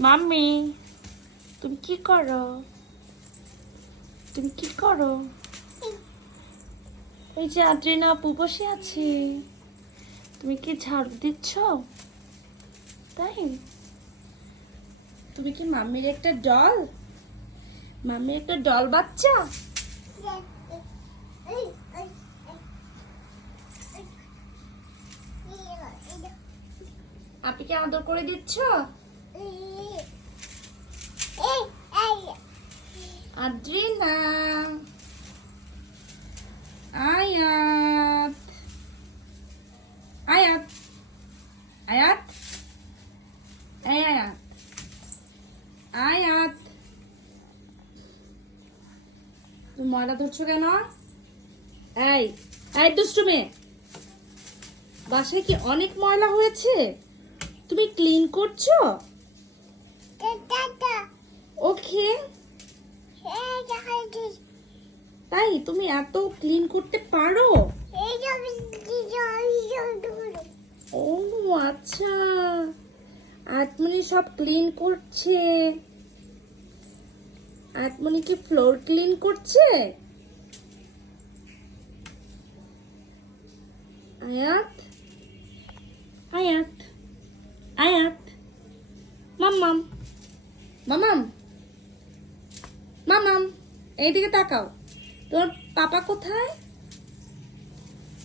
Mummy, তুমি কি করো? তুমি কি করো? ওই যে আদ্রিনা আপু বসে আছে। তুমি কি ঝাড়ু দিচ্ছ? তাই তুমি কি মাম্মির একটা ডল? মাম্মির একটা ডল বাচ্চা? আপনি কি আদর করে দিচ্ছ? আদ্রিনা, আয়াত, আয়াত, আয়াত, এই আয়াত, আয়াত, তুমি ময়লা ধরছো কেন? এই এই দুষ্টু মেয়ে, বাসায় কি অনেক ময়লা হয়েছে? তুমি ক্লিন করছো? ওকে, তাই তুমি এত ক্লিন করতে পারো? ও আচ্ছা, আত্মনি সব ক্লিন করছে। আত্মনি কি ফ্লোর ক্লিন করছে? আয়াত, আয়াত, আয়াত, মাম্মাম, মামাম, মামাম, এইদিকে তাকাও। তোমার পাপা কোথায়?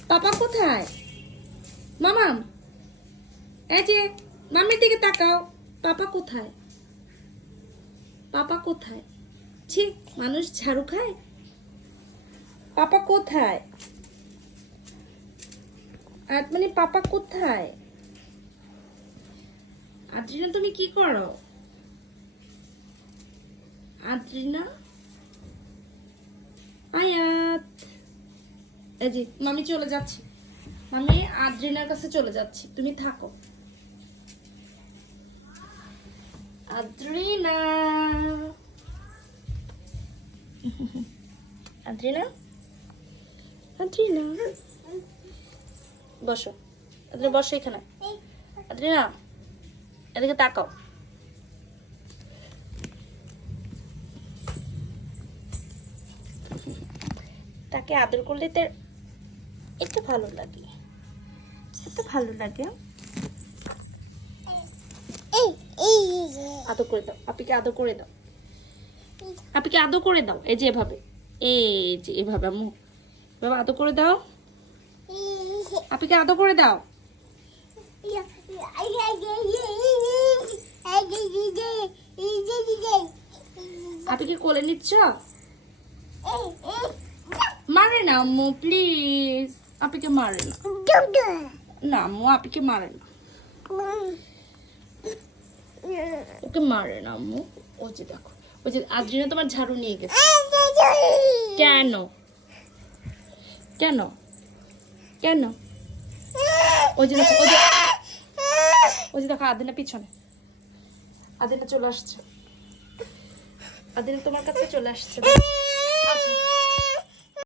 পাপা কোথায়? মামাম, এই যে মাম্মির দিকে তাকাও। পাপা কোথায়? পাপা কোথায়? ছি, মানুষ ঝাড়ু খায়? পাপা কোথায়? মানে পাপা কোথায়? আদ্রিনা তুমি কি করো? আদ্রিনা, আয়াত, এই যে মামি চলে যাচ্ছি। মামি আদ্রিনার কাছে চলে যাচ্ছি, তুমি থাকো। আদ্রিনা, আদ্রিনা, আদ্রিনা, বসো। আদ্রিনা বসো এখানে। আদ্রিনা, এদিকে তাকাও। তাকে আদর করলে তার একটু ভালো লাগে, একটু ভালো লাগে। আদর করে দাও, আপিকে আদর করে দাও, আপিকে আদর করে দাও। এই যে এভাবে, এই যে এভাবে আম্মু, বাবা আদর করে দাও। আপিকে আদর করে দাও। আপিকে কোলে নিচ্ছ? মারে না আম্মু, প্লিজ। আপিকে মারে না, না আম্মু, আপিকে মারে না, ওকে মারে না আম্মু। ওই যে দেখো, ওই যে আদ্রিনা তোমার ঝাড়ু নিয়ে গেছে। কেন কেন কেন? ওই যে দেখো, ওই যে দেখো আদ্রিনা পিছনে। আদ্রিনা চলে আসছে, আদ্রিনা তোমার কাছে চলে আসছে।